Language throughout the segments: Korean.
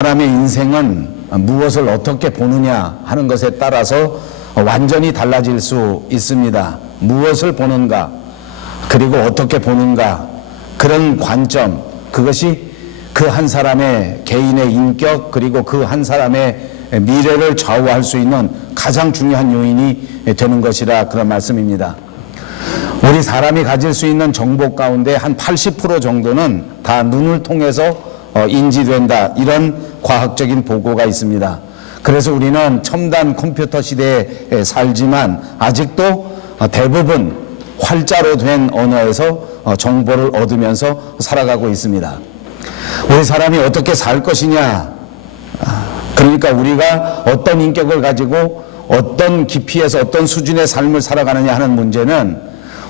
사람의 인생은 무엇을 어떻게 보느냐 하는 것에 따라서 완전히 달라질 수 있습니다. 무엇을 보는가, 그리고 어떻게 보는가, 그런 관점, 그것이 그 한 사람의 개인의 인격, 그리고 그 한 사람의 미래를 좌우할 수 있는 가장 중요한 요인이 되는 것이라 그런 말씀입니다. 우리 사람이 가질 수 있는 정보 가운데 한 80% 정도는 다 눈을 통해서 인지된다, 이런 과학적인 보고가 있습니다. 그래서 우리는 첨단 컴퓨터 시대에 살지만 아직도 대부분 활자로 된 언어에서 정보를 얻으면서 살아가고 있습니다. 우리 사람이 어떻게 살 것이냐, 그러니까 우리가 어떤 인격을 가지고 어떤 깊이에서 어떤 수준의 삶을 살아가느냐 하는 문제는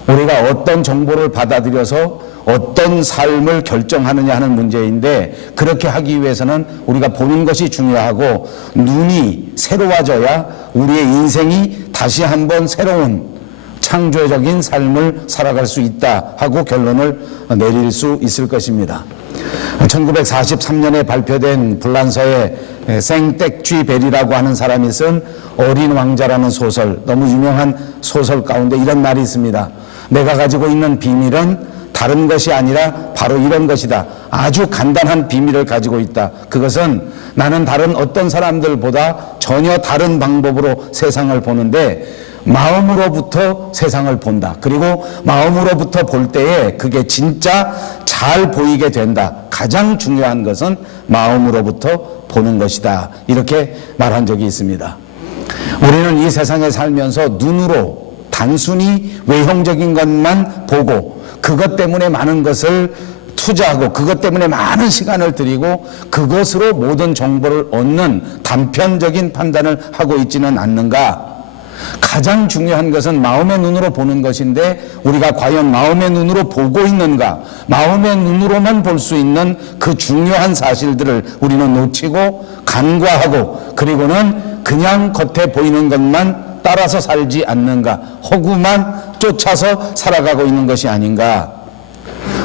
우리가 어떤 정보를 받아들여서 어떤 삶을 결정하느냐 하는 문제인데, 그렇게 하기 위해서는 우리가 보는 것이 중요하고 눈이 새로워져야 우리의 인생이 다시 한번 새로운 창조적인 삶을 살아갈 수 있다 하고 결론을 내릴 수 있을 것입니다. 1943년에 발표된 불란서의 생텍쥐베리라고 하는 사람이 쓴 어린 왕자라는 소설, 너무 유명한 소설 가운데 이런 말이 있습니다. 내가 가지고 있는 비밀은 다른 것이 아니라 바로 이런 것이다. 아주 간단한 비밀을 가지고 있다. 그것은 나는 다른 어떤 사람들보다 전혀 다른 방법으로 세상을 보는데 마음으로부터 세상을 본다. 그리고 마음으로부터 볼 때에 그게 진짜 잘 보이게 된다. 가장 중요한 것은 마음으로부터 보는 것이다. 이렇게 말한 적이 있습니다. 우리는 이 세상에 살면서 눈으로 단순히 외형적인 것만 보고 그것 때문에 많은 것을 투자하고 그것 때문에 많은 시간을 들이고 그것으로 모든 정보를 얻는 단편적인 판단을 하고 있지는 않는가? 가장 중요한 것은 마음의 눈으로 보는 것인데 우리가 과연 마음의 눈으로 보고 있는가? 마음의 눈으로만 볼 수 있는 그 중요한 사실들을 우리는 놓치고 간과하고, 그리고는 그냥 겉에 보이는 것만 따라서 살지 않는가? 허구만 쫓아서 살아가고 있는 것이 아닌가?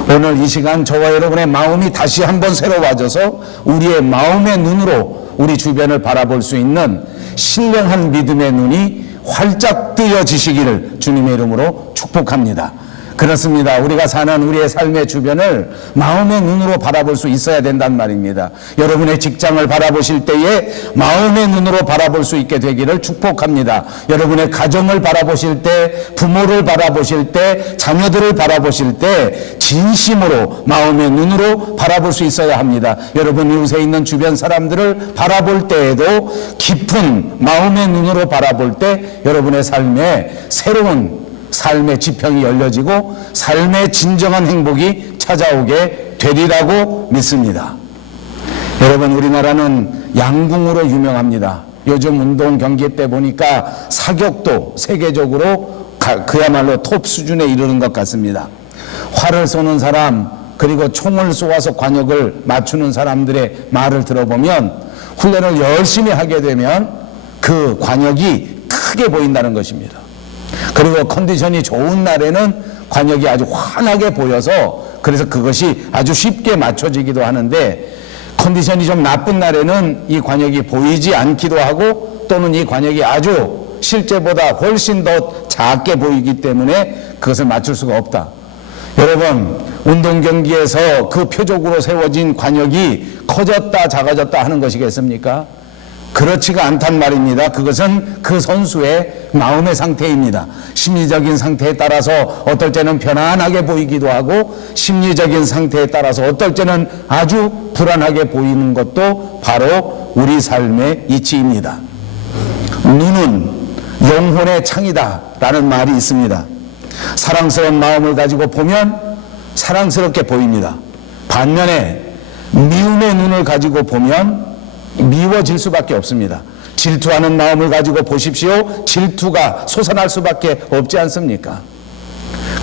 오늘 이 시간 저와 여러분의 마음이 다시 한번 새로워져서 우리의 마음의 눈으로 우리 주변을 바라볼 수 있는 신령한 믿음의 눈이 활짝 뜨여지시기를 주님의 이름으로 축복합니다. 그렇습니다. 우리가 사는 우리의 삶의 주변을 마음의 눈으로 바라볼 수 있어야 된단 말입니다. 여러분의 직장을 바라보실 때에 마음의 눈으로 바라볼 수 있게 되기를 축복합니다. 여러분의 가정을 바라보실 때, 부모를 바라보실 때, 자녀들을 바라보실 때 진심으로 마음의 눈으로 바라볼 수 있어야 합니다. 여러분 이웃에 있는 주변 사람들을 바라볼 때에도 깊은 마음의 눈으로 바라볼 때 여러분의 삶에 새로운 삶의 지평이 열려지고 삶의 진정한 행복이 찾아오게 되리라고 믿습니다. 여러분, 우리나라는 양궁으로 유명합니다. 요즘 운동 경기 때 보니까 사격도 세계적으로 그야말로 톱 수준에 이르는 것 같습니다. 활을 쏘는 사람, 그리고 총을 쏘아서 관역을 맞추는 사람들의 말을 들어보면 훈련을 열심히 하게 되면 그 관역이 크게 보인다는 것입니다. 그리고 컨디션이 좋은 날에는 관역이 아주 환하게 보여서 그래서 그것이 아주 쉽게 맞춰지기도 하는데, 컨디션이 좀 나쁜 날에는 이 관역이 보이지 않기도 하고 또는 이 관역이 아주 실제보다 훨씬 더 작게 보이기 때문에 그것을 맞출 수가 없다. 여러분, 운동 경기에서 그 표적으로 세워진 관역이 커졌다 작아졌다 하는 것이겠습니까? 그렇지가 않단 말입니다. 그것은 그 선수의 마음의 상태입니다. 심리적인 상태에 따라서 어떨 때는 편안하게 보이기도 하고 심리적인 상태에 따라서 어떨 때는 아주 불안하게 보이는 것도 바로 우리 삶의 이치입니다. 눈은 영혼의 창이다 라는 말이 있습니다. 사랑스러운 마음을 가지고 보면 사랑스럽게 보입니다. 반면에 미움의 눈을 가지고 보면 미워질 수밖에 없습니다. 질투하는 마음을 가지고 보십시오. 질투가 솟아날 수밖에 없지 않습니까?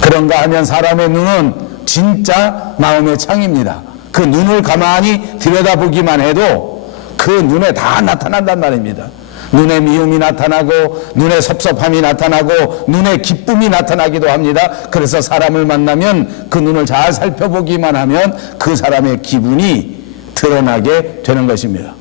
그런가 하면 사람의 눈은 진짜 마음의 창입니다. 그 눈을 가만히 들여다보기만 해도 그 눈에 다 나타난단 말입니다. 눈에 미움이 나타나고 눈에 섭섭함이 나타나고 눈에 기쁨이 나타나기도 합니다. 그래서 사람을 만나면 그 눈을 잘 살펴보기만 하면 그 사람의 기분이 드러나게 되는 것입니다.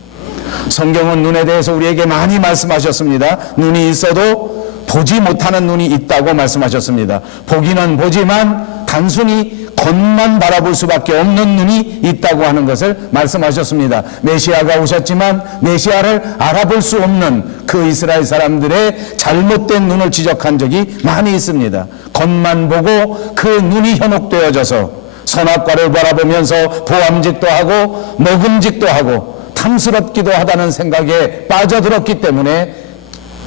성경은 눈에 대해서 우리에게 많이 말씀하셨습니다. 눈이 있어도 보지 못하는 눈이 있다고 말씀하셨습니다. 보기는 보지만 단순히 겉만 바라볼 수밖에 없는 눈이 있다고 하는 것을 말씀하셨습니다. 메시아가 오셨지만 메시아를 알아볼 수 없는 그 이스라엘 사람들의 잘못된 눈을 지적한 적이 많이 있습니다. 겉만 보고 그 눈이 현혹되어져서 선악과를 바라보면서 보암직도 하고 먹음직도 하고 탐스럽기도 하다는 생각에 빠져들었기 때문에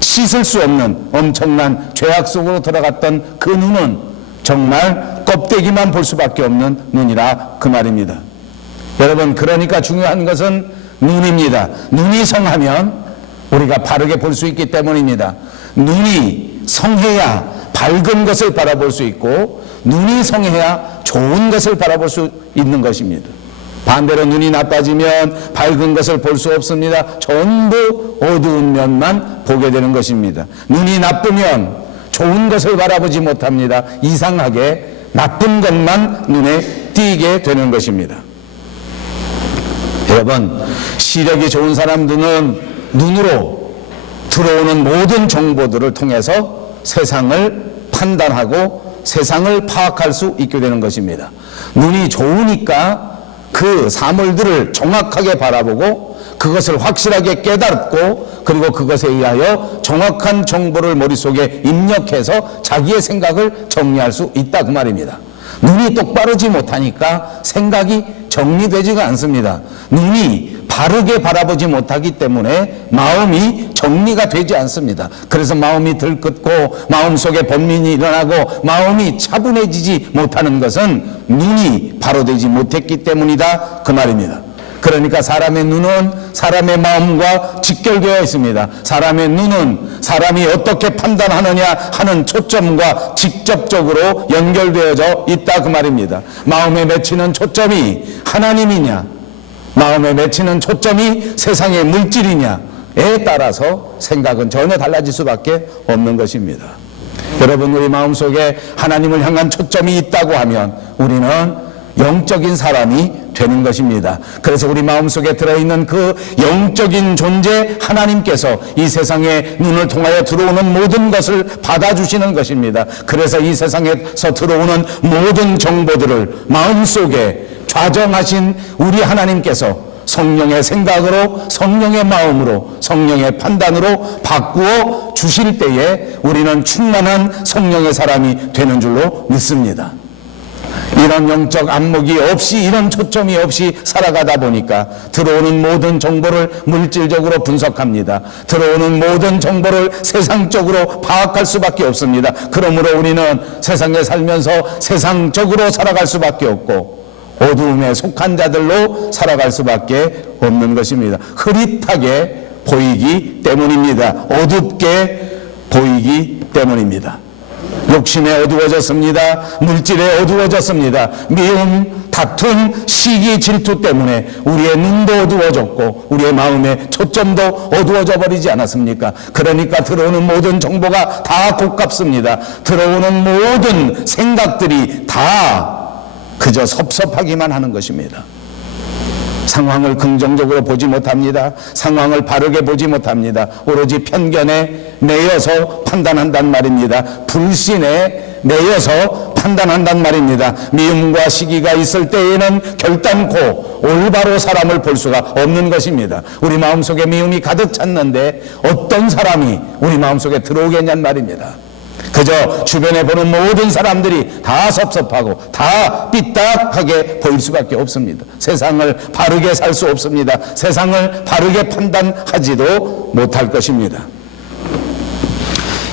씻을 수 없는 엄청난 죄악 속으로 들어갔던 그 눈은 정말 껍데기만 볼 수밖에 없는 눈이라 그 말입니다. 여러분, 그러니까 중요한 것은 눈입니다. 눈이 성하면 우리가 바르게 볼 수 있기 때문입니다. 눈이 성해야 밝은 것을 바라볼 수 있고 눈이 성해야 좋은 것을 바라볼 수 있는 것입니다. 반대로 눈이 나빠지면 밝은 것을 볼 수 없습니다. 전부 어두운 면만 보게 되는 것입니다. 눈이 나쁘면 좋은 것을 바라보지 못합니다. 이상하게 나쁜 것만 눈에 띄게 되는 것입니다. 여러분, 시력이 좋은 사람들은 눈으로 들어오는 모든 정보들을 통해서 세상을 판단하고 세상을 파악할 수 있게 되는 것입니다. 눈이 좋으니까 그 사물들을 정확하게 바라보고 그것을 확실하게 깨닫고 그리고 그것에 의하여 정확한 정보를 머릿속에 입력해서 자기의 생각을 정리할 수 있다 그 말입니다. 눈이 똑바르지 못하니까 생각이 정리되지가 않습니다. 눈이 바르게 바라보지 못하기 때문에 마음이 정리가 되지 않습니다. 그래서 마음이 들끓고 마음속에 번민이 일어나고 마음이 차분해지지 못하는 것은 눈이 바로 되지 못했기 때문이다 그 말입니다. 그러니까 사람의 눈은 사람의 마음과 직결되어 있습니다. 사람의 눈은 사람이 어떻게 판단하느냐 하는 초점과 직접적으로 연결되어져 있다 그 말입니다. 마음에 맺히는 초점이 하나님이냐, 마음에 맺히는 초점이 세상의 물질이냐에 따라서 생각은 전혀 달라질 수밖에 없는 것입니다. 여러분, 우리 마음속에 하나님을 향한 초점이 있다고 하면 우리는 영적인 사람이 되는 것입니다. 그래서 우리 마음속에 들어있는 그 영적인 존재 하나님께서 이 세상에 눈을 통하여 들어오는 모든 것을 받아주시는 것입니다. 그래서 이 세상에서 들어오는 모든 정보들을 마음속에 좌정하신 우리 하나님께서 성령의 생각으로, 성령의 마음으로, 성령의 판단으로 바꾸어 주실 때에 우리는 충만한 성령의 사람이 되는 줄로 믿습니다. 이런 영적 안목이 없이, 이런 초점이 없이 살아가다 보니까 들어오는 모든 정보를 물질적으로 분석합니다. 들어오는 모든 정보를 세상적으로 파악할 수밖에 없습니다. 그러므로 우리는 세상에 살면서 세상적으로 살아갈 수밖에 없고 어두움에 속한 자들로 살아갈 수밖에 없는 것입니다. 흐릿하게 보이기 때문입니다. 어둡게 보이기 때문입니다. 욕심에 어두워졌습니다. 물질에 어두워졌습니다. 미움, 다툼, 시기, 질투 때문에 우리의 눈도 어두워졌고 우리의 마음의 초점도 어두워져 버리지 않았습니까? 그러니까 들어오는 모든 정보가 다 고깝습니다. 들어오는 모든 생각들이 다 그저 섭섭하기만 하는 것입니다. 상황을 긍정적으로 보지 못합니다. 상황을 바르게 보지 못합니다. 오로지 편견에 매여서 판단한단 말입니다. 불신에 매여서 판단한단 말입니다. 미움과 시기가 있을 때에는 결단코 올바로 사람을 볼 수가 없는 것입니다. 우리 마음속에 미움이 가득 찼는데 어떤 사람이 우리 마음속에 들어오겠냔 말입니다. 그저 주변에 보는 모든 사람들이 다 섭섭하고 다 삐딱하게 보일 수밖에 없습니다. 세상을 바르게 살 수 없습니다. 세상을 바르게 판단하지도 못할 것입니다.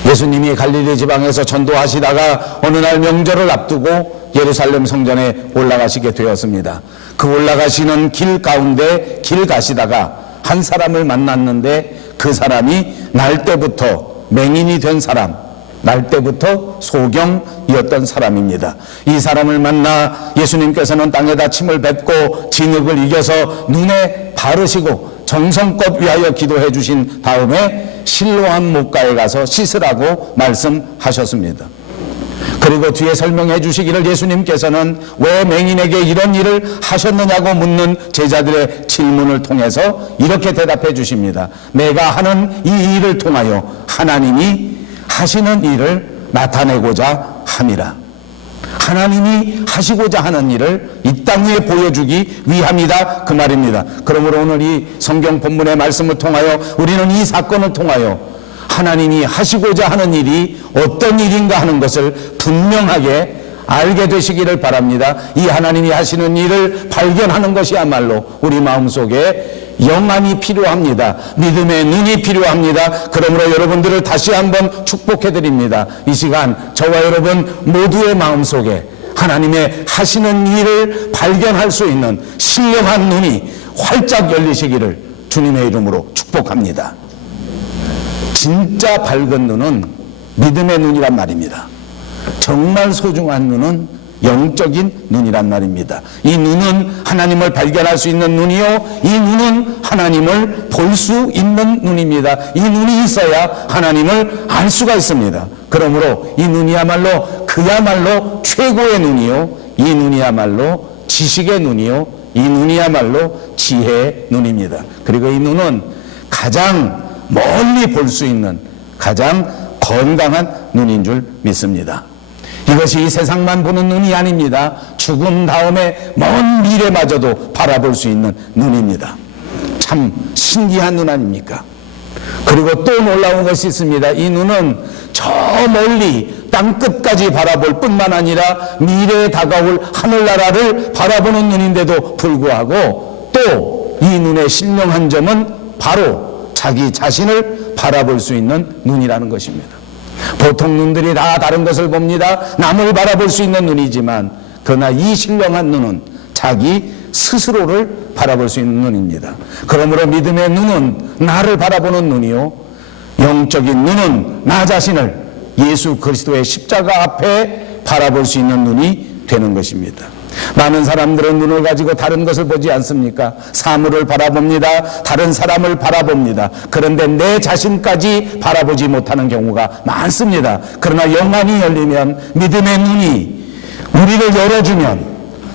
예수님이 갈릴리 지방에서 전도하시다가 어느 날 명절을 앞두고 예루살렘 성전에 올라가시게 되었습니다. 그 올라가시는 길 가운데 길 가시다가 한 사람을 만났는데 그 사람이 날 때부터 맹인이 된 사람, 날 때부터 소경이었던 사람입니다. 이 사람을 만나 예수님께서는 땅에다 침을 뱉고 진흙을 이겨서 눈에 바르시고 정성껏 위하여 기도해 주신 다음에 실로암 목가에 가서 씻으라고 말씀하셨습니다. 그리고 뒤에 설명해 주시기를 예수님께서는 왜 맹인에게 이런 일을 하셨느냐고 묻는 제자들의 질문을 통해서 이렇게 대답해 주십니다. 내가 하는 이 일을 통하여 하나님이 하시는 일을 나타내고자 함이라. 하나님이 하시고자 하는 일을 이 땅에 보여주기 위함이다, 그 말입니다. 그러므로 오늘 이 성경 본문의 말씀을 통하여 우리는 이 사건을 통하여 하나님이 하시고자 하는 일이 어떤 일인가 하는 것을 분명하게 알게 되시기를 바랍니다. 이 하나님이 하시는 일을 발견하는 것이야말로 우리 마음속에 영안이 필요합니다. 믿음의 눈이 필요합니다. 그러므로 여러분들을 다시 한번 축복해 드립니다. 이 시간 저와 여러분 모두의 마음속에 하나님의 하시는 일을 발견할 수 있는 신령한 눈이 활짝 열리시기를 주님의 이름으로 축복합니다. 진짜 밝은 눈은 믿음의 눈이란 말입니다. 정말 소중한 눈은 영적인 눈이란 말입니다. 이 눈은 하나님을 발견할 수 있는 눈이요, 이 눈은 하나님을 볼 수 있는 눈입니다. 이 눈이 있어야 하나님을 알 수가 있습니다. 그러므로 이 눈이야말로 그야말로 최고의 눈이요, 이 눈이야말로 지식의 눈이요, 이 눈이야말로 지혜의 눈입니다. 그리고 이 눈은 가장 멀리 볼 수 있는 가장 건강한 눈인 줄 믿습니다. 이것이 이 세상만 보는 눈이 아닙니다. 죽음 다음에 먼 미래마저도 바라볼 수 있는 눈입니다. 참 신기한 눈 아닙니까? 그리고 또 놀라운 것이 있습니다. 이 눈은 저 멀리 땅끝까지 바라볼 뿐만 아니라 미래에 다가올 하늘나라를 바라보는 눈인데도 불구하고 또 이 눈의 신령한 점은 바로 자기 자신을 바라볼 수 있는 눈이라는 것입니다. 보통 눈들이 다 다른 것을 봅니다. 남을 바라볼 수 있는 눈이지만 그러나 이 신령한 눈은 자기 스스로를 바라볼 수 있는 눈입니다. 그러므로 믿음의 눈은 나를 바라보는 눈이요, 영적인 눈은 나 자신을 예수 그리스도의 십자가 앞에 바라볼 수 있는 눈이 되는 것입니다. 많은 사람들은 눈을 가지고 다른 것을 보지 않습니까? 사물을 바라봅니다. 다른 사람을 바라봅니다. 그런데 내 자신까지 바라보지 못하는 경우가 많습니다. 그러나 영안이 열리면, 믿음의 눈이 우리를 열어주면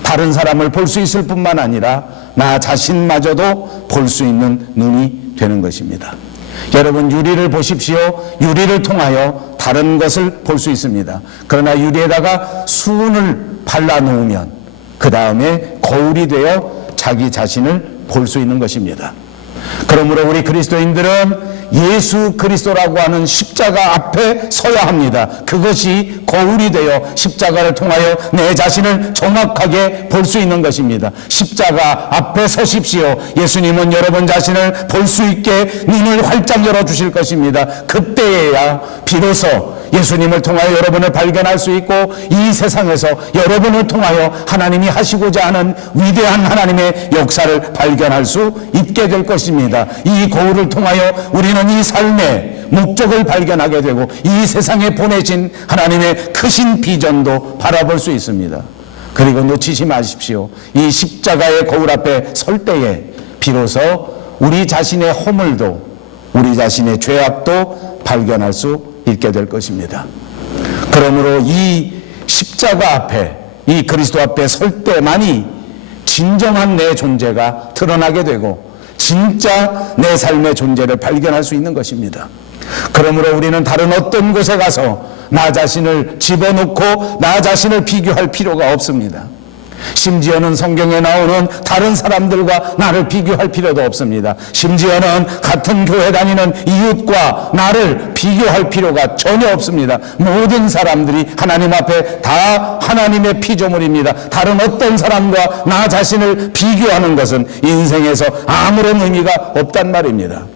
다른 사람을 볼 수 있을 뿐만 아니라 나 자신마저도 볼 수 있는 눈이 되는 것입니다. 여러분, 유리를 보십시오. 유리를 통하여 다른 것을 볼 수 있습니다. 그러나 유리에다가 수은을 발라놓으면 그 다음에 거울이 되어 자기 자신을 볼 수 있는 것입니다. 그러므로 우리 그리스도인들은 예수 그리스도라고 하는 십자가 앞에 서야 합니다. 그것이 거울이 되어 십자가를 통하여 내 자신을 정확하게 볼 수 있는 것입니다. 십자가 앞에 서십시오. 예수님은 여러분 자신을 볼 수 있게 눈을 활짝 열어주실 것입니다. 그때에야 비로소 예수님을 통하여 여러분을 발견할 수 있고 이 세상에서 여러분을 통하여 하나님이 하시고자 하는 위대한 하나님의 역사를 발견할 수 있게 될 것입니다. 이 거울을 통하여 우리는 이 삶의 목적을 발견하게 되고 이 세상에 보내신 하나님의 크신 비전도 바라볼 수 있습니다. 그리고 놓치지 마십시오. 이 십자가의 거울 앞에 설 때에 비로소 우리 자신의 허물도 우리 자신의 죄악도 발견할 수 있게 될 것입니다. 그러므로 이 십자가 앞에, 이 그리스도 앞에 설 때만이 진정한 내 존재가 드러나게 되고 진짜 내 삶의 존재를 발견할 수 있는 것입니다. 그러므로 우리는 다른 어떤 곳에 가서 나 자신을 집어넣고 나 자신을 비교할 필요가 없습니다. 심지어는 성경에 나오는 다른 사람들과 나를 비교할 필요도 없습니다. 심지어는 같은 교회 다니는 이웃과 나를 비교할 필요가 전혀 없습니다. 모든 사람들이 하나님 앞에 다 하나님의 피조물입니다. 다른 어떤 사람과 나 자신을 비교하는 것은 인생에서 아무런 의미가 없단 말입니다.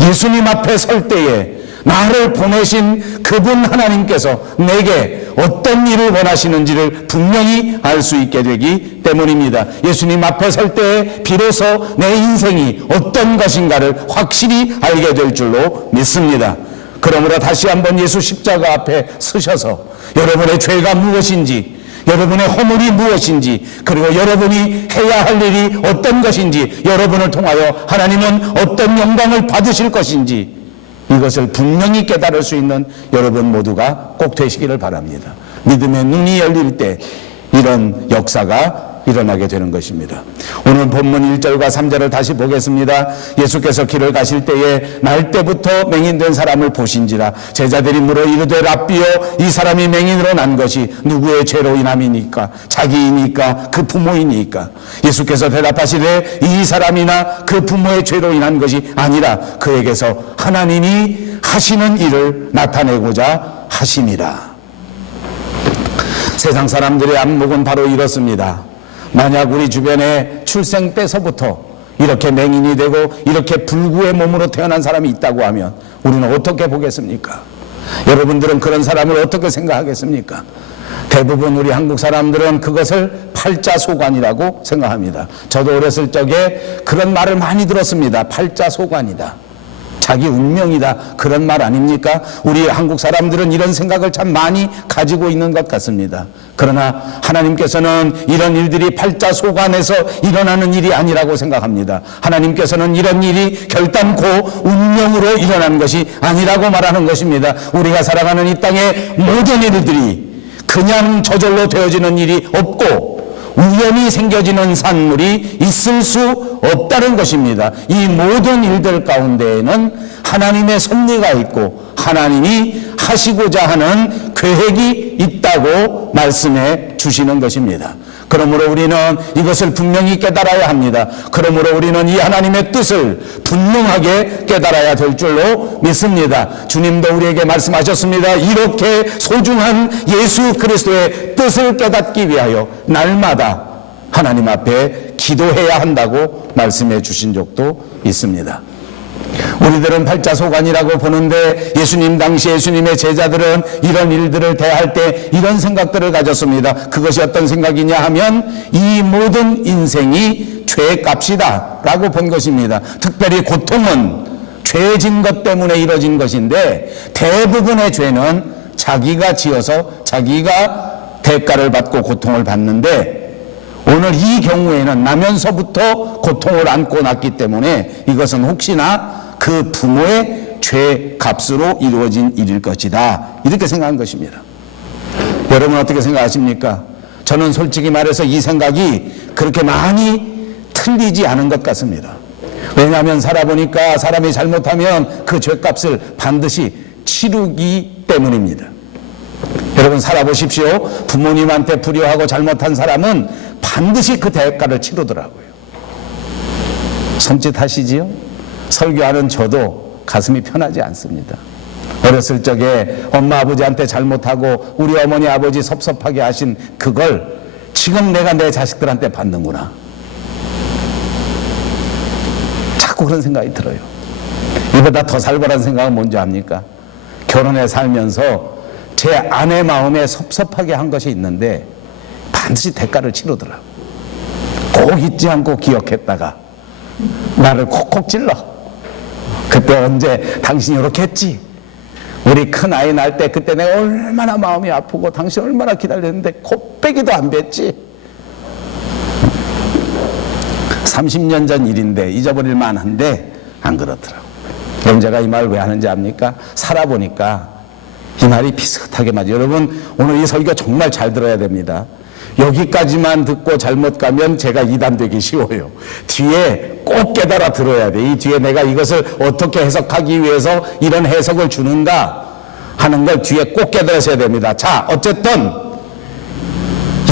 예수님 앞에 설 때에 나를 보내신 그분 하나님께서 내게 어떤 일을 원하시는지를 분명히 알 수 있게 되기 때문입니다. 예수님 앞에 설 때에 비로소 내 인생이 어떤 것인가를 확실히 알게 될 줄로 믿습니다. 그러므로 다시 한번 예수 십자가 앞에 서셔서 여러분의 죄가 무엇인지, 여러분의 허물이 무엇인지, 그리고 여러분이 해야 할 일이 어떤 것인지, 여러분을 통하여 하나님은 어떤 영광을 받으실 것인지 이것을 분명히 깨달을 수 있는 여러분 모두가 꼭 되시기를 바랍니다. 믿음의 눈이 열릴 때 이런 역사가 일어나게 되는 것입니다. 오늘 본문 1절과 3절을 다시 보겠습니다. 예수께서 길을 가실 때에 날 때부터 맹인된 사람을 보신지라. 제자들이 물어 이르되 랍비여, 이 사람이 맹인으로 난 것이 누구의 죄로 인함이니까? 자기이니까 그 부모이니까? 예수께서 대답하시되 이 사람이나 그 부모의 죄로 인한 것이 아니라 그에게서 하나님이 하시는 일을 나타내고자 하심이라. 세상 사람들의 안목은 바로 이렇습니다. 만약 우리 주변에 출생 때서부터 이렇게 맹인이 되고 이렇게 불구의 몸으로 태어난 사람이 있다고 하면 우리는 어떻게 보겠습니까? 여러분들은 그런 사람을 어떻게 생각하겠습니까? 대부분 우리 한국 사람들은 그것을 팔자소관이라고 생각합니다. 저도 어렸을 적에 그런 말을 많이 들었습니다. 팔자소관이다, 자기 운명이다, 그런 말 아닙니까? 우리 한국 사람들은 이런 생각을 참 많이 가지고 있는 것 같습니다. 그러나 하나님께서는 이런 일들이 팔자소관에서 일어나는 일이 아니라고 생각합니다. 하나님께서는 이런 일이 결단코 운명으로 일어난 것이 아니라고 말하는 것입니다. 우리가 살아가는 이 땅의 모든 일들이 그냥 저절로 되어지는 일이 없고 우연히 생겨지는 산물이 있을 수 없다는 것입니다. 이 모든 일들 가운데에는 하나님의 섭리가 있고 하나님이 하시고자 하는 계획이 있다고 말씀해 주시는 것입니다. 그러므로 우리는 이것을 분명히 깨달아야 합니다. 그러므로 우리는 이 하나님의 뜻을 분명하게 깨달아야 될 줄로 믿습니다. 주님도 우리에게 말씀하셨습니다. 이렇게 소중한 예수 그리스도의 뜻을 깨닫기 위하여 날마다 하나님 앞에 기도해야 한다고 말씀해 주신 적도 있습니다. 우리들은 팔자소관이라고 보는데 예수님 당시 예수님의 제자들은 이런 일들을 대할 때 이런 생각들을 가졌습니다. 그것이 어떤 생각이냐 하면 이 모든 인생이 죄값이다 라고 본 것입니다. 특별히 고통은 죄진 것 때문에 이뤄진 것인데 대부분의 죄는 자기가 지어서 자기가 대가를 받고 고통을 받는데 오늘 이 경우에는 나면서부터 고통을 안고 났기 때문에 이것은 혹시나 그 부모의 죄 값으로 이루어진 일일 것이다, 이렇게 생각한 것입니다. 여러분 어떻게 생각하십니까? 저는 솔직히 말해서 이 생각이 그렇게 많이 틀리지 않은 것 같습니다. 왜냐하면 살아보니까 사람이 잘못하면 그 죄값을 반드시 치르기 때문입니다. 여러분 살아보십시오. 부모님한테 불효하고 잘못한 사람은 반드시 그 대가를 치르더라고요. 섬찟하시지요? 설교하는 저도 가슴이 편하지 않습니다. 어렸을 적에 엄마 아버지한테 잘못하고 우리 어머니 아버지 섭섭하게 하신 그걸 지금 내가 내 자식들한테 받는구나, 자꾸 그런 생각이 들어요. 이보다 더 살벌한 생각은 뭔지 압니까? 결혼해 살면서 제 아내 마음에 섭섭하게 한 것이 있는데 반드시 대가를 치르더라고. 꼭 잊지 않고 기억했다가 나를 콕콕 찔러. 그때 언제 당신이 이렇게 했지? 우리 큰 아이 낳을 때 그때 내가 얼마나 마음이 아프고 당신 얼마나 기다렸는데 곱빼기도 안 뵀지? 30년 전 일인데 잊어버릴 만한데 안 그렇더라고. 그럼 제가 이 말을 왜 하는지 압니까? 살아보니까 이 말이 비슷하게 맞아요. 여러분 오늘 이 설교 정말 잘 들어야 됩니다. 여기까지만 듣고 잘못 가면 제가 이단되기 쉬워요. 뒤에 꼭 깨달아 들어야 돼. 이 뒤에 내가 이것을 어떻게 해석하기 위해서 이런 해석을 주는가 하는 걸 뒤에 꼭 깨달으셔야 됩니다. 자, 어쨌든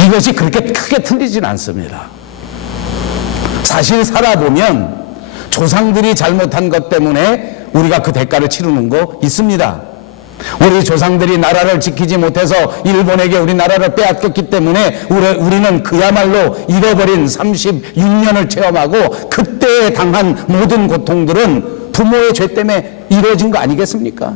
이것이 그렇게 크게 틀리진 않습니다. 사실 살아보면 조상들이 잘못한 것 때문에 우리가 그 대가를 치르는 거 있습니다. 우리 조상들이 나라를 지키지 못해서 일본에게 우리나라를 빼앗겼기 때문에 우리는 그야말로 잃어버린 36년을 체험하고 그때 당한 모든 고통들은 부모의 죄 때문에 이루어진 거 아니겠습니까?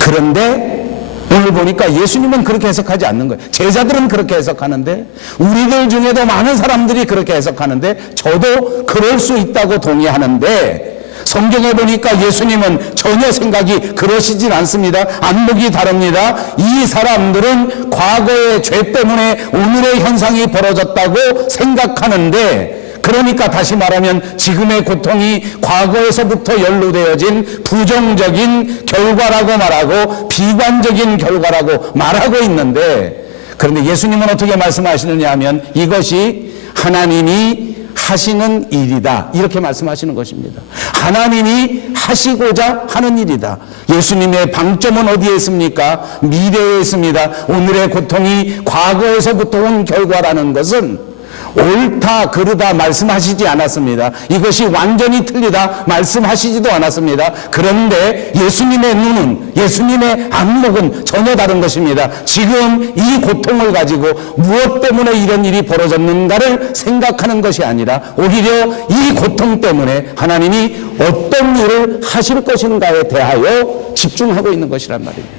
그런데 오늘 보니까 예수님은 그렇게 해석하지 않는 거예요. 제자들은 그렇게 해석하는데 우리들 중에도 많은 사람들이 그렇게 해석하는데 저도 그럴 수 있다고 동의하는데 성경에 보니까 예수님은 전혀 생각이 그러시진 않습니다. 안목이 다릅니다. 이 사람들은 과거의 죄 때문에 오늘의 현상이 벌어졌다고 생각하는데 그러니까 다시 말하면 지금의 고통이 과거에서부터 연루되어진 부정적인 결과라고 말하고 비관적인 결과라고 말하고 있는데, 그런데 예수님은 어떻게 말씀하시느냐 하면 이것이 하나님이 하시는 일이다, 이렇게 말씀하시는 것입니다. 하나님이 하시고자 하는 일이다. 예수님의 방점은 어디에 있습니까? 미래에 있습니다. 오늘의 고통이 과거에서부터 온 결과라는 것은 옳다 그르다 말씀하시지 않았습니다. 이것이 완전히 틀리다 말씀하시지도 않았습니다. 그런데 예수님의 눈은, 예수님의 안목은 전혀 다른 것입니다. 지금 이 고통을 가지고 무엇 때문에 이런 일이 벌어졌는가를 생각하는 것이 아니라 오히려 이 고통 때문에 하나님이 어떤 일을 하실 것인가에 대하여 집중하고 있는 것이란 말입니다.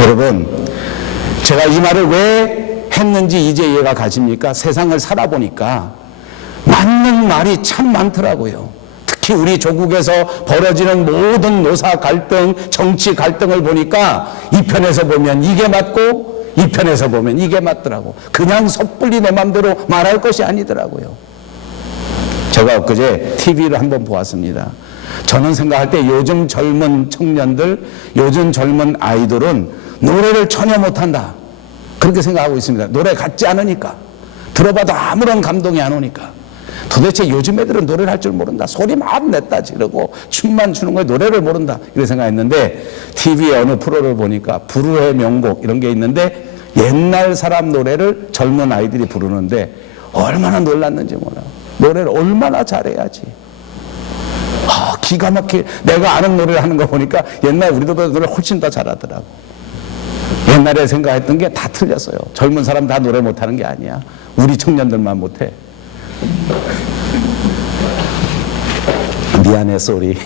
여러분, 제가 이 말을 왜 했는지 이제 이해가 가십니까? 세상을 살아보니까 맞는 말이 참 많더라고요. 특히 우리 조국에서 벌어지는 모든 노사 갈등, 정치 갈등을 보니까 이 편에서 보면 이게 맞고 이 편에서 보면 이게 맞더라고. 그냥 섣불리 내 맘대로 말할 것이 아니더라고요. 제가 엊그제 TV를 한번 보았습니다. 저는 생각할 때 요즘 젊은 청년들, 요즘 젊은 아이들은 노래를 전혀 못한다, 그렇게 생각하고 있습니다. 노래 같지 않으니까, 들어봐도 아무런 감동이 안 오니까. 도대체 요즘 애들은 노래를 할 줄 모른다, 소리 막 냈다 지르고 춤만 추는 거에 노래를 모른다, 이렇게 생각했는데 TV에 어느 프로를 보니까 불후의 명곡 이런 게 있는데 옛날 사람 노래를 젊은 아이들이 부르는데 얼마나 놀랐는지 몰라요. 노래를 얼마나 잘해야지. 기가 막히게 내가 아는 노래를 하는 거 보니까 옛날 우리들보다 노래 훨씬 더 잘하더라고. 옛날에 생각했던 게 다 틀렸어요. 젊은 사람 다 노래 못하는 게 아니야. 우리 청년들만 못해. 미안해, 쏘리.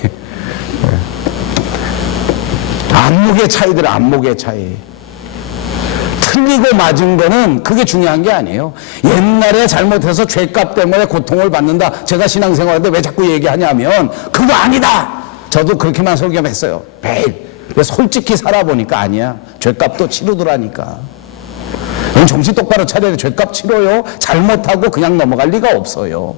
안목의 차이들, 안목의 차이. 틀리고 맞은 거는 그게 중요한 게 아니에요. 옛날에 잘못해서 죄값 때문에 고통을 받는다, 제가 신앙생활인데 왜 자꾸 얘기하냐면 그거 아니다. 저도 그렇게만 설교했어요, 매일. 솔직히 살아보니까 아니야. 죄값도 치르더라니까. 정신 똑바로 차려야 죄값 치러요. 잘못하고 그냥 넘어갈 리가 없어요.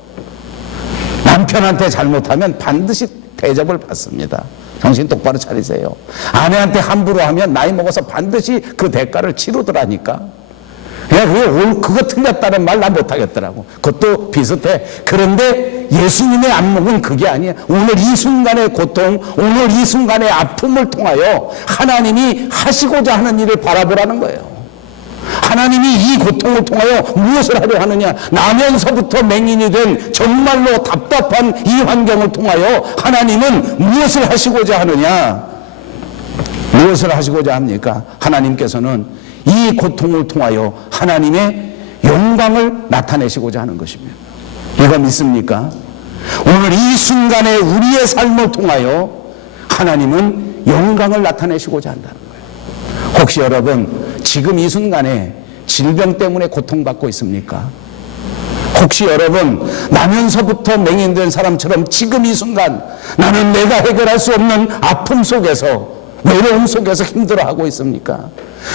남편한테 잘못하면 반드시 대접을 받습니다. 정신 똑바로 차리세요. 아내한테 함부로 하면 나이 먹어서 반드시 그 대가를 치르더라니까. 그거 틀렸다는 말 난 못하겠더라고. 그것도 비슷해. 그런데 예수님의 안목은 그게 아니에요. 오늘 이 순간의 고통, 오늘 이 순간의 아픔을 통하여 하나님이 하시고자 하는 일을 바라보라는 거예요. 하나님이 이 고통을 통하여 무엇을 하려 하느냐? 나면서부터 맹인이 된 정말로 답답한 이 환경을 통하여 하나님은 무엇을 하시고자 하느냐? 무엇을 하시고자 합니까? 하나님께서는 이 고통을 통하여 하나님의 영광을 나타내시고자 하는 것입니다. 이거 믿습니까? 오늘 이 순간에 우리의 삶을 통하여 하나님은 영광을 나타내시고자 한다는 거예요. 혹시 여러분 지금 이 순간에 질병 때문에 고통받고 있습니까? 혹시 여러분 나면서부터 맹인된 사람처럼 지금 이 순간 나는 내가 해결할 수 없는 아픔 속에서, 외로움 속에서 힘들어하고 있습니까?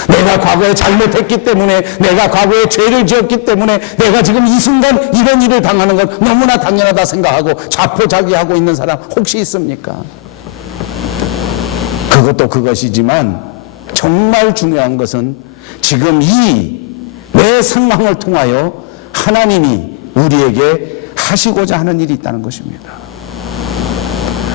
내가 과거에 잘못했기 때문에, 내가 과거에 죄를 지었기 때문에 내가 지금 이 순간 이런 일을 당하는 건 너무나 당연하다 생각하고 자포자기하고 있는 사람 혹시 있습니까? 그것도 그것이지만 정말 중요한 것은 지금 이 내 상황을 통하여 하나님이 우리에게 하시고자 하는 일이 있다는 것입니다.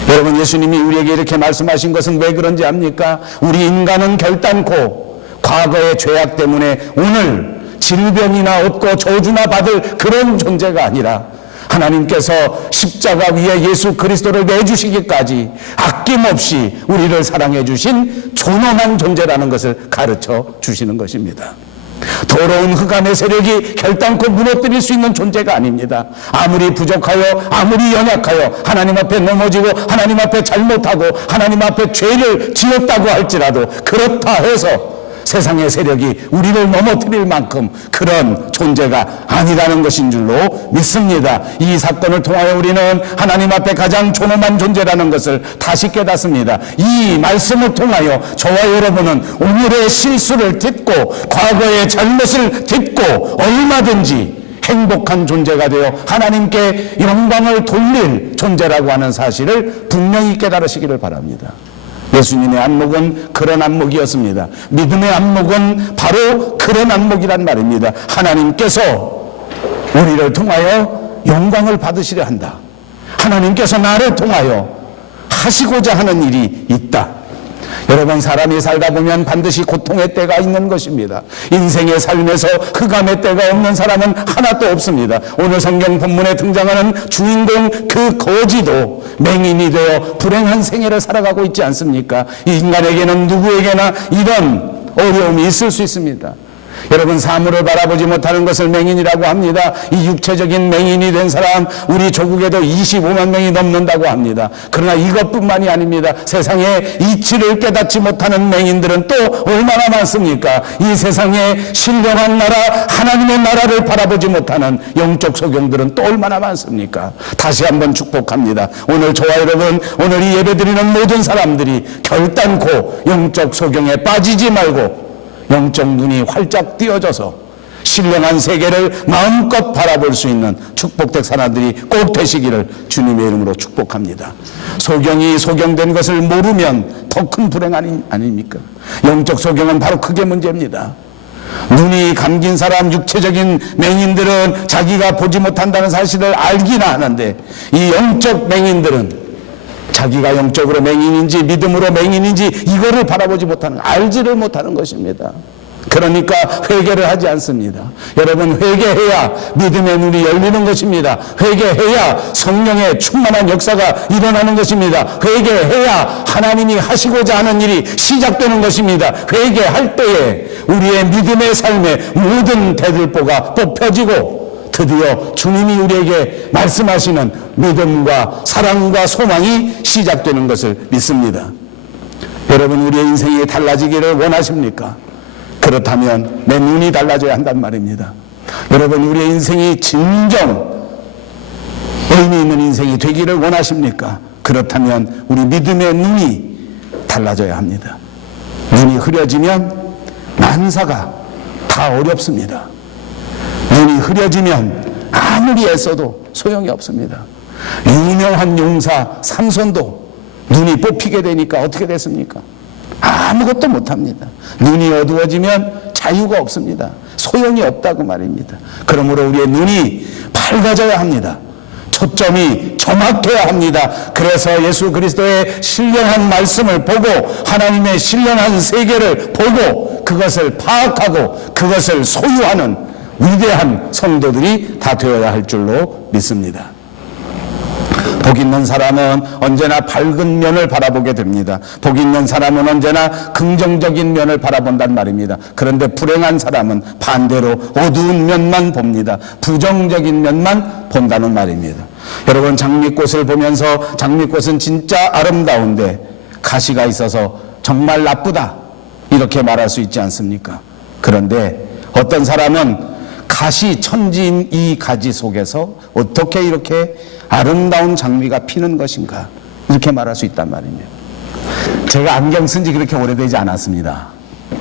여러분, 예수님이 우리에게 이렇게 말씀하신 것은 왜 그런지 압니까? 우리 인간은 결단코 과거의 죄악 때문에 오늘 질병이나 얻고 저주나 받을 그런 존재가 아니라 하나님께서 십자가 위에 예수 그리스도를 내주시기까지 아낌없이 우리를 사랑해 주신 존엄한 존재라는 것을 가르쳐 주시는 것입니다. 더러운 흑암의 세력이 결단코 무너뜨릴 수 있는 존재가 아닙니다. 아무리 부족하여, 아무리 연약하여 하나님 앞에 넘어지고 하나님 앞에 잘못하고 하나님 앞에 죄를 지었다고 할지라도 그렇다 해서 세상의 세력이 우리를 넘어뜨릴 만큼 그런 존재가 아니라는 것인 줄로 믿습니다. 이 사건을 통하여 우리는 하나님 앞에 가장 존엄한 존재라는 것을 다시 깨닫습니다. 이 말씀을 통하여 저와 여러분은 오늘의 실수를 딛고 과거의 잘못을 딛고 얼마든지 행복한 존재가 되어 하나님께 영광을 돌릴 존재라고 하는 사실을 분명히 깨달으시기를 바랍니다. 예수님의 안목은 그런 안목이었습니다. 믿음의 안목은 바로 그런 안목이란 말입니다. 하나님께서 우리를 통하여 영광을 받으시려 한다. 하나님께서 나를 통하여 하시고자 하는 일이 있다. 여러분, 사람이 살다 보면 반드시 고통의 때가 있는 것입니다. 인생의 삶에서 흑암의 때가 없는 사람은 하나도 없습니다. 오늘 성경 본문에 등장하는 주인공 그 거지도 맹인이 되어 불행한 생애를 살아가고 있지 않습니까? 인간에게는 누구에게나 이런 어려움이 있을 수 있습니다. 여러분, 사물을 바라보지 못하는 것을 맹인이라고 합니다. 이 육체적인 맹인이 된 사람, 우리 조국에도 25만 명이 넘는다고 합니다. 그러나 이것뿐만이 아닙니다. 세상에 이치를 깨닫지 못하는 맹인들은 또 얼마나 많습니까? 이 세상에 신령한 나라, 하나님의 나라를 바라보지 못하는 영적 소경들은 또 얼마나 많습니까? 다시 한번 축복합니다. 오늘 저와 여러분, 오늘 이 예배드리는 모든 사람들이 결단코 영적 소경에 빠지지 말고 영적 눈이 활짝 띄어져서 신령한 세계를 마음껏 바라볼 수 있는 축복된 사람들이 꼭 되시기를 주님의 이름으로 축복합니다. 소경이 소경된 것을 모르면 더 큰 불행 아닙니까? 영적 소경은 바로 그게 문제입니다. 눈이 감긴 사람, 육체적인 맹인들은 자기가 보지 못한다는 사실을 알기는 하는데, 이 영적 맹인들은 자기가 영적으로 맹인인지 믿음으로 맹인인지 이거를 바라보지 못하는, 알지를 못하는 것입니다. 그러니까 회개를 하지 않습니다. 여러분, 회개해야 믿음의 눈이 열리는 것입니다. 회개해야 성령의 충만한 역사가 일어나는 것입니다. 회개해야 하나님이 하시고자 하는 일이 시작되는 것입니다. 회개할 때에 우리의 믿음의 삶의 모든 대들보가 뽑혀지고 드디어 주님이 우리에게 말씀하시는 믿음과 사랑과 소망이 시작되는 것을 믿습니다. 여러분, 우리의 인생이 달라지기를 원하십니까? 그렇다면 내 눈이 달라져야 한단 말입니다. 여러분, 우리의 인생이 진정 의미 있는 인생이 되기를 원하십니까? 그렇다면 우리 믿음의 눈이 달라져야 합니다. 눈이 흐려지면 만사가 다 어렵습니다. 눈이 흐려지면 아무리 애써도 소용이 없습니다. 유명한 용사 삼손도 눈이 뽑히게 되니까 어떻게 됐습니까? 아무것도 못합니다. 눈이 어두워지면 자유가 없습니다. 소용이 없다고 말입니다. 그러므로 우리의 눈이 밝아져야 합니다. 초점이 정확해야 합니다. 그래서 예수 그리스도의 신령한 말씀을 보고 하나님의 신령한 세계를 보고 그것을 파악하고 그것을 소유하는 위대한 성도들이 다 되어야 할 줄로 믿습니다. 복 있는 사람은 언제나 밝은 면을 바라보게 됩니다. 복 있는 사람은 언제나 긍정적인 면을 바라본단 말입니다. 그런데 불행한 사람은 반대로 어두운 면만 봅니다. 부정적인 면만 본다는 말입니다. 여러분, 장미꽃을 보면서 장미꽃은 진짜 아름다운데 가시가 있어서 정말 나쁘다 이렇게 말할 수 있지 않습니까? 그런데 어떤 사람은 가시 천지인 이 가지 속에서 어떻게 이렇게 아름다운 장미가 피는 것인가 이렇게 말할 수 있단 말입니다. 제가 안경 쓴 지 그렇게 오래되지 않았습니다.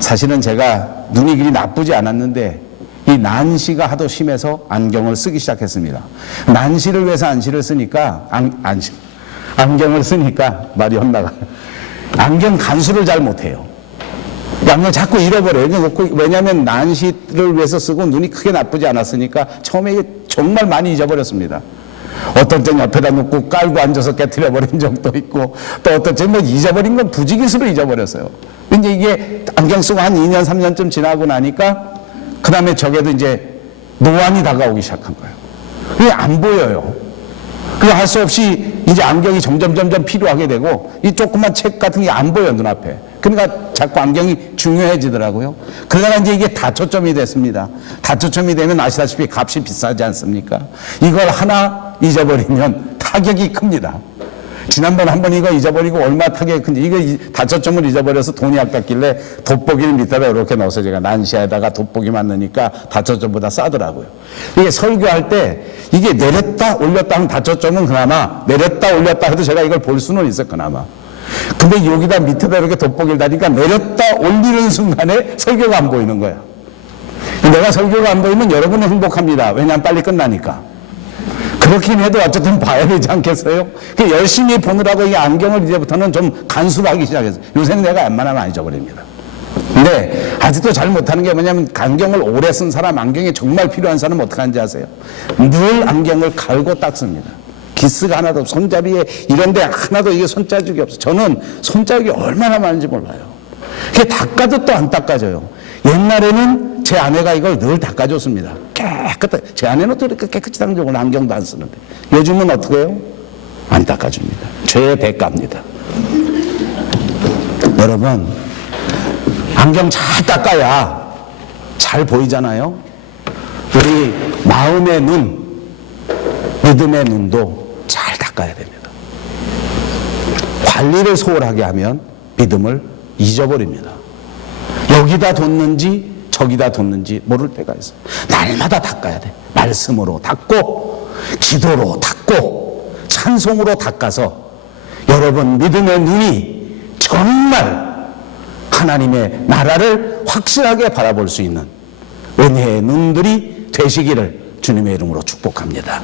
사실은 제가 눈이 그리 나쁘지 않았는데 이 난시가 하도 심해서 안경을 쓰기 시작했습니다. 난시를 위해서 안시를 쓰니까 안경을 쓰니까 말이 헛나가. 안경 간수를 잘 못해요. 양을 자꾸 잃어버려요. 왜냐하면 난시를 위해서 쓰고 눈이 크게 나쁘지 않았으니까 처음에 이게 정말 많이 잊어버렸습니다. 어떤 때는 옆에다 놓고 깔고 앉아서 깨트려버린 적도 있고 또 어떤 때는 뭐 잊어버린 건 부지기수로 잊어버렸어요. 이제 이게 안경 쓰고 한 2년 3년쯤 지나고 나니까 그 다음에 저게도 이제 노안이 다가오기 시작한 거예요. 그게 안 보여요. 그게 할 수 없이 이제 안경이 점점 필요하게 되고 이 조그만 책 같은 게 안 보여 눈앞에. 그러니까 자꾸 안경이 중요해지더라고요. 그러다가 이제 이게 다초점이 됐습니다. 다초점이 되면 아시다시피 값이 비싸지 않습니까? 이걸 하나 잊어버리면 타격이 큽니다. 지난번 한번 이거 잊어버리고 얼마 타격이 큰지 이거 다초점을 잊어버려서 돈이 아깝길래 돋보기를 밑에다 이렇게 넣어서 제가 난시에다가 돋보기만 넣으니까 다초점보다 싸더라고요. 이게 설교할 때 이게 내렸다 올렸다 하면 다초점은 그나마 내렸다 올렸다 해도 제가 이걸 볼 수는 있어 그나마. 근데 여기다 밑에다 이렇게 돋보기를 다니까 내렸다 올리는 순간에 설교가 안 보이는 거야. 내가 설교가 안 보이면 여러분은 행복합니다. 왜냐하면 빨리 끝나니까. 그렇긴 해도 어쨌든 봐야 되지 않겠어요? 열심히 보느라고 이 안경을 이제부터는 좀 간수하기 시작했어요. 요새는 내가 웬만하면 안 잊어버립니다. 근데 아직도 잘 못하는 게 뭐냐면 안경을 오래 쓴 사람, 안경이 정말 필요한 사람은 어떻게 하는지 아세요? 늘 안경을 갈고 닦습니다. 기스가 하나도, 손잡이에 이런데 하나도 이게 손자국이 없어요. 저는 손자국이 얼마나 많은지 몰라요. 그게 닦아도 또 안 닦아져요. 옛날에는 제 아내가 이걸 늘 닦아줬습니다. 깨끗하게. 제 아내는 또 이렇게 깨끗이 닦는 걸 안경도 안 쓰는데. 요즘은 어떻게 해요? 안 닦아줍니다. 죄의 대가입니다. 여러분, 안경 잘 닦아야 잘 보이잖아요. 우리 마음의 눈, 믿음의 눈도 잘 닦아야 됩니다. 관리를 소홀하게 하면 믿음을 잊어버립니다. 여기다 뒀는지 저기다 뒀는지 모를 때가 있어요. 날마다 닦아야 돼. 말씀으로 닦고, 기도로 닦고, 찬송으로 닦아서 여러분 믿음의 눈이 정말 하나님의 나라를 확실하게 바라볼 수 있는 은혜의 눈들이 되시기를 주님의 이름으로 축복합니다.